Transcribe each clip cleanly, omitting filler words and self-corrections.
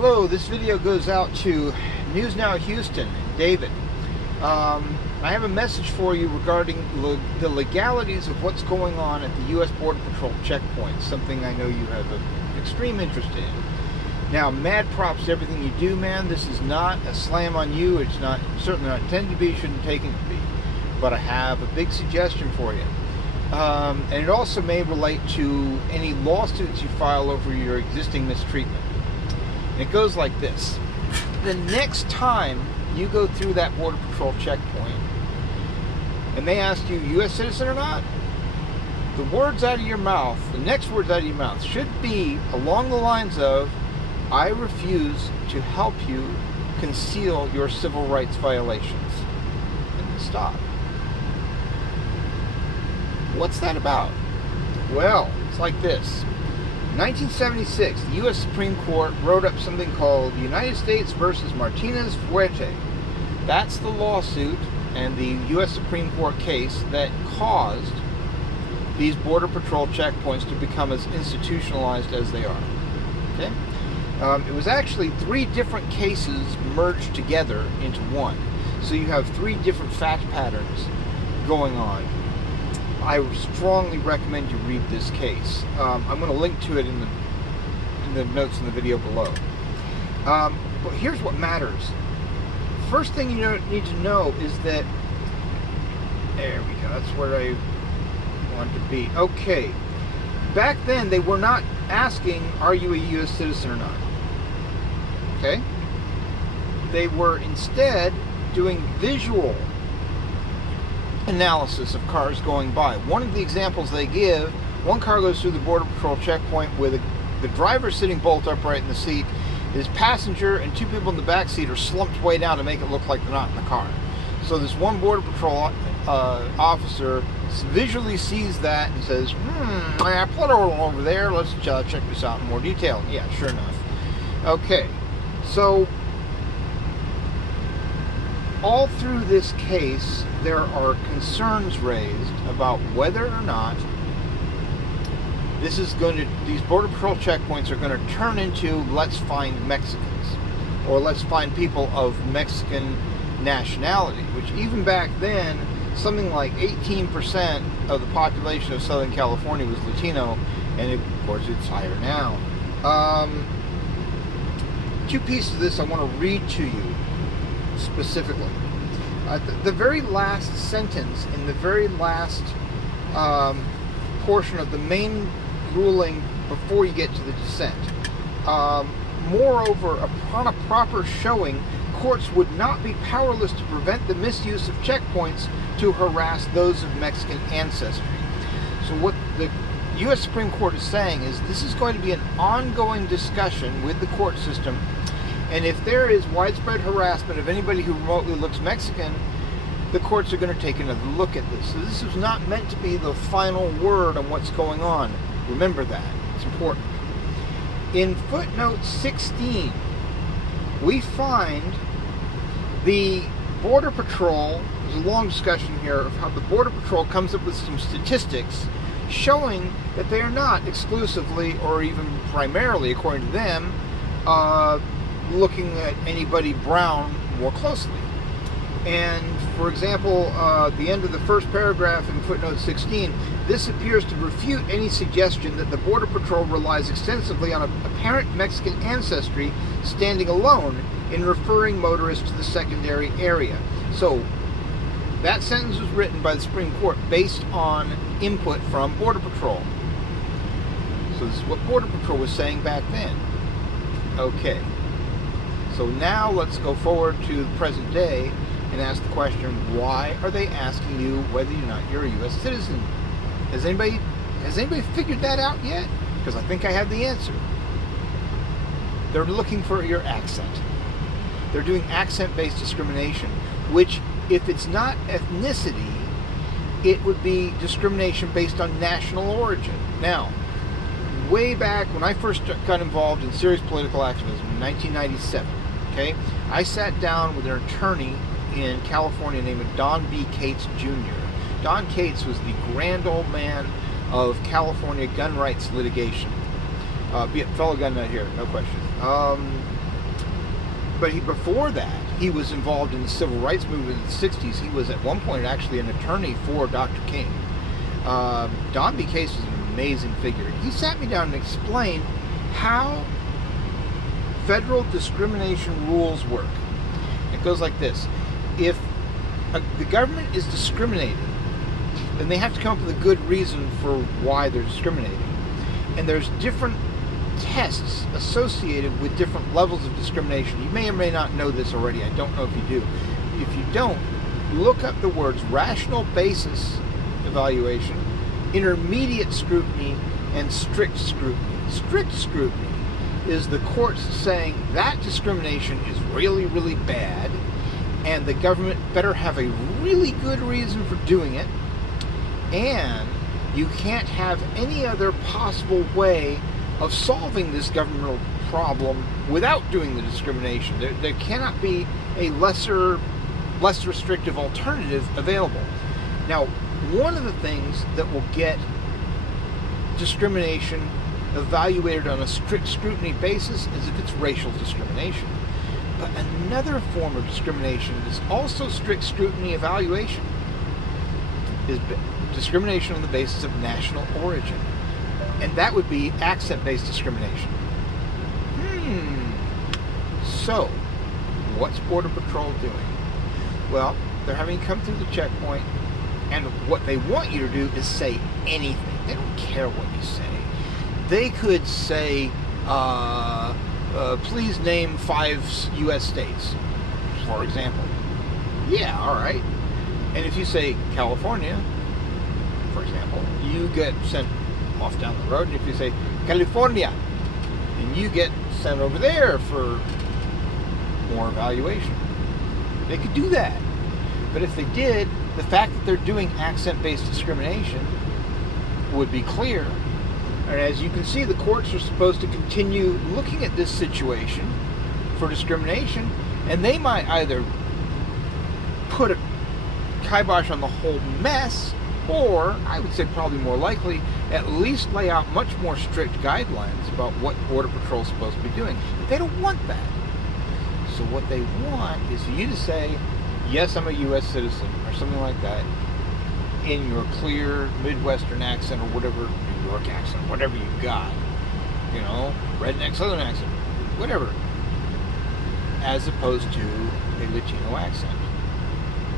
Hello, this video goes out to News Now Houston, David. I have a message for you regarding the legalities of what's going on at the U.S. Border Patrol checkpoints, something I know you have an extreme interest in. Now, mad props to everything you do, man. This is not a slam on you. It's not certainly not intended to be, shouldn't take it to be. But I have a big suggestion for you. And it also may relate to any lawsuits you file over your existing mistreatment. And it goes like this. The next time you go through that Border Patrol checkpoint and they ask you, U.S. citizen or not, the words out of your mouth, the next words out of your mouth should be along the lines of, I refuse to help you conceal your civil rights violations. And then stop. What's that about? Well, it's like this. In 1976, the U.S. Supreme Court wrote up something called the United States versus Martinez-Fuertez. That's the lawsuit and the U.S. Supreme Court case that caused these Border Patrol checkpoints to become as institutionalized as they are. Okay? It was actually three different cases merged together into one. So you have three different fact patterns going on. I strongly recommend you read this case. I'm going to link to it in the notes in the video below. But here's what matters. First thing you need to know is that, there we go, that's where I want to be. Okay, back then they were not asking, are you a U.S. citizen or not? Okay? They were instead doing visual analysis of cars going by. One of the examples they give, one car goes through the Border Patrol checkpoint with the driver sitting bolt upright in the seat, his passenger and two people in the back seat are slumped way down to make it look like they're not in the car. So this one Border Patrol officer visually sees that and says, I pull it over there, let's check this out in more detail. Yeah, sure enough. Okay, so all through this case, there are concerns raised about whether or not these Border Patrol checkpoints are going to turn into let's find Mexicans, or let's find people of Mexican nationality, which even back then, something like 18% of the population of Southern California was Latino, and of course it's higher now. Two pieces of this I want to read to you specifically. The very last sentence in the very last portion of the main ruling before you get to the dissent. Moreover, upon a proper showing, courts would not be powerless to prevent the misuse of checkpoints to harass those of Mexican ancestry. So what the U.S. Supreme Court is saying is this is going to be an ongoing discussion with the court system. And if there is widespread harassment of anybody who remotely looks Mexican, the courts are going to take another look at this. So this is not meant to be the final word on what's going on. Remember that. It's important. In footnote 16, we find the Border Patrol, there's a long discussion here of how the Border Patrol comes up with some statistics showing that they are not exclusively or even primarily, according to them, looking at anybody brown more closely. And for example, the end of the first paragraph in footnote 16, this appears to refute any suggestion that the Border Patrol relies extensively on apparent Mexican ancestry standing alone in referring motorists to the secondary area. So that sentence was written by the Supreme Court based on input from Border Patrol. So this is what Border Patrol was saying back then. Okay. So now let's go forward to the present day and ask the question, why are they asking you whether or not you're a U.S. citizen? Has anybody figured that out yet? Because I think I have the answer. They're looking for your accent. They're doing accent-based discrimination, which, if it's not ethnicity, it would be discrimination based on national origin. Now, way back when I first got involved in serious political activism in 1997, okay, I sat down with an attorney in California named Don B. Cates Jr. Don Cates was the grand old man of California gun rights litigation. Be a fellow gun nut here, no question. But before that, he was involved in the civil rights movement in the 60s. He was at one point actually an attorney for Dr. King. Don B. Case was an amazing figure. He sat me down and explained how federal discrimination rules work. It goes like this. If the government is discriminating, then they have to come up with a good reason for why they're discriminating. And there's different tests associated with different levels of discrimination. You may or may not know this already. I don't know if you do. If you don't, look up the words rational basis evaluation, intermediate scrutiny, and strict scrutiny. Strict scrutiny is the courts saying that discrimination is really, really bad, and the government better have a really good reason for doing it, and you can't have any other possible way of solving this governmental problem without doing the discrimination. There cannot be a less restrictive alternative available. Now, one of the things that will get discrimination evaluated on a strict scrutiny basis is if it's racial discrimination. But another form of discrimination is also strict scrutiny evaluation, is discrimination on the basis of national origin. And that would be accent-based discrimination. So, what's Border Patrol doing? Well, they're having you come through the checkpoint, and what they want you to do is say anything. They don't care what you say. They could say, please name 5 U.S. states, for example. Yeah, all right. And if you say California, for example, you get sent off down the road. And if you say California, then you get sent over there for more evaluation. They could do that. But if they did, the fact that they're doing accent-based discrimination would be clear. And as you can see, the courts are supposed to continue looking at this situation for discrimination, and they might either put a kibosh on the whole mess, or, I would say probably more likely, at least lay out much more strict guidelines about what Border Patrol is supposed to be doing. But they don't want that. So what they want is for you to say, yes, I'm a U.S. citizen, or something like that, in your clear Midwestern accent, or whatever, New York accent, whatever you got, you know, redneck Southern accent, whatever, as opposed to a Latino accent.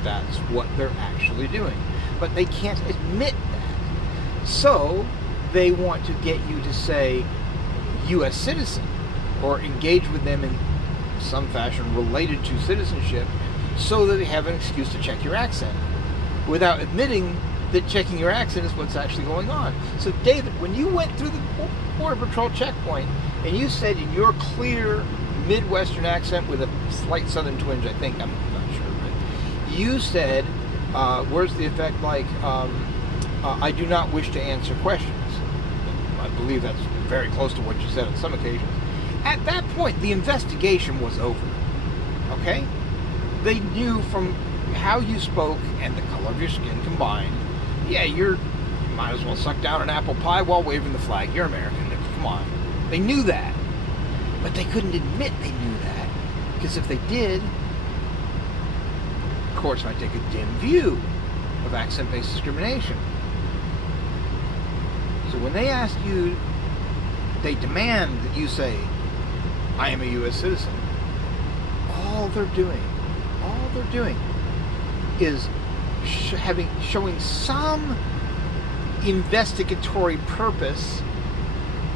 That's what they're actually doing. But they can't admit that. So they want to get you to say U.S. citizen, or engage with them in some fashion related to citizenship, so that they have an excuse to check your accent, without admitting that checking your accent is what's actually going on. So David, when you went through the Border Patrol checkpoint, and you said in your clear Midwestern accent with a slight Southern twinge, I think, I'm not sure, but you said, where's the effect like, I do not wish to answer questions. I believe that's very close to what you said on some occasions. At that point, the investigation was over, okay? They knew from how you spoke and the color of your skin combined, yeah, you might as well suck down an apple pie while waving the flag. You're American. Come on. They knew that. But they couldn't admit they knew that. Because if they did, courts might take a dim view of accent-based discrimination. So when they ask you, they demand that you say, I am a U.S. citizen, all they're doing is showing some investigatory purpose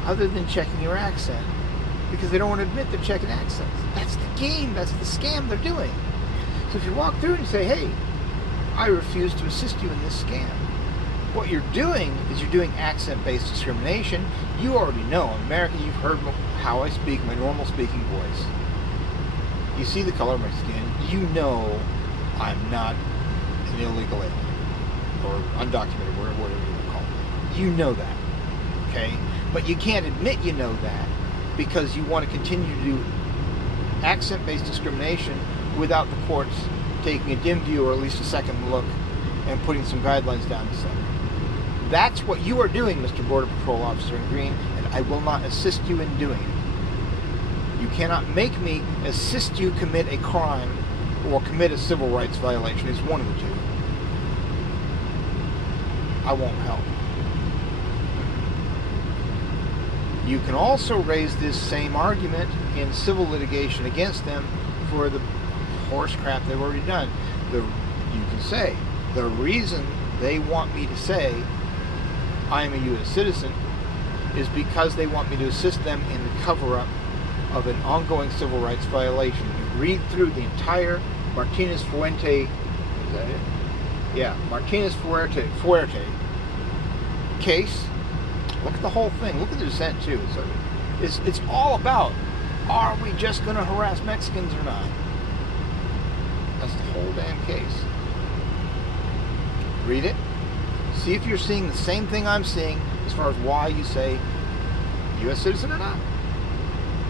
other than checking your accent, because they don't want to admit they're checking accents. That's the game, that's the scam they're doing. So if you walk through and you say, hey, I refuse to assist you in this scam, what you're doing is you're doing accent-based discrimination. You already know, I'm American, you've heard how I speak, my normal speaking voice. You see the color of my skin, you know I'm not an illegal alien, or undocumented, whatever you want to call it. You know that, okay? But you can't admit you know that, because you want to continue to do accent-based discrimination without the courts taking a dim view, or at least a second look, and putting some guidelines down the center. That's what you are doing, Mr. Border Patrol Officer in green, and I will not assist you in doing it. You cannot make me assist you commit a crime or commit a civil rights violation. It's one of the two. I won't help. You can also raise this same argument in civil litigation against them for the horse crap they've already done. You can say, the reason they want me to say I'm a U.S. citizen is because they want me to assist them in the cover-up of an ongoing civil rights violation. You read through the entire Martinez-Fuertez, is that it? Yeah, Martinez-Fuertez case. Look at the whole thing. Look at the dissent too. So it's all about, are we just going to harass Mexicans or not? That's the whole damn case. Read it. See if you're seeing the same thing I'm seeing as far as why you say U.S. citizen or not.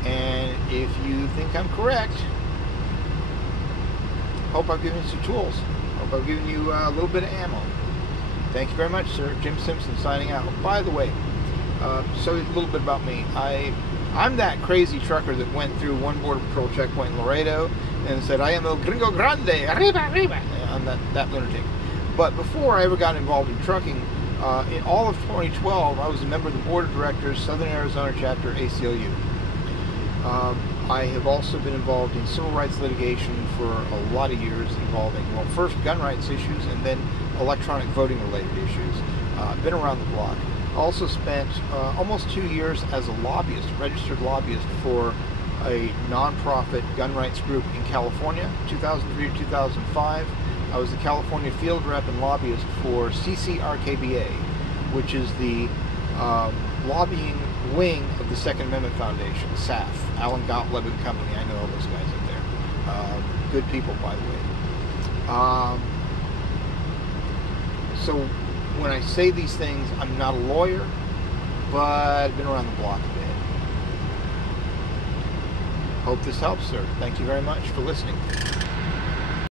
And if you think I'm correct, hope I've given you some tools. Hope I've given you a little bit of ammo. Thank you very much, sir. Jim Simpson signing out. By the way, so a little bit about me. I'm that crazy trucker that went through one border patrol checkpoint in Laredo and said, I am el gringo grande, arriba, arriba. I'm that lunatic. But before I ever got involved in trucking, in all of 2012, I was a member of the board of directors, Southern Arizona chapter, ACLU. I have also been involved in civil rights litigation for a lot of years involving, well, first gun rights issues and then electronic voting related issues. Been around the block. Also spent almost 2 years as a lobbyist, registered lobbyist for a nonprofit gun rights group in California, 2003 to 2005. I was the California field rep and lobbyist for CCRKBA, which is the lobbying wing of the Second Amendment Foundation, SAF, Alan Gottlieb and Company. I know all those guys up there. Good people, by the way. So when I say these things, I'm not a lawyer, but I've been around the block a bit. Hope this helps, sir. Thank you very much for listening.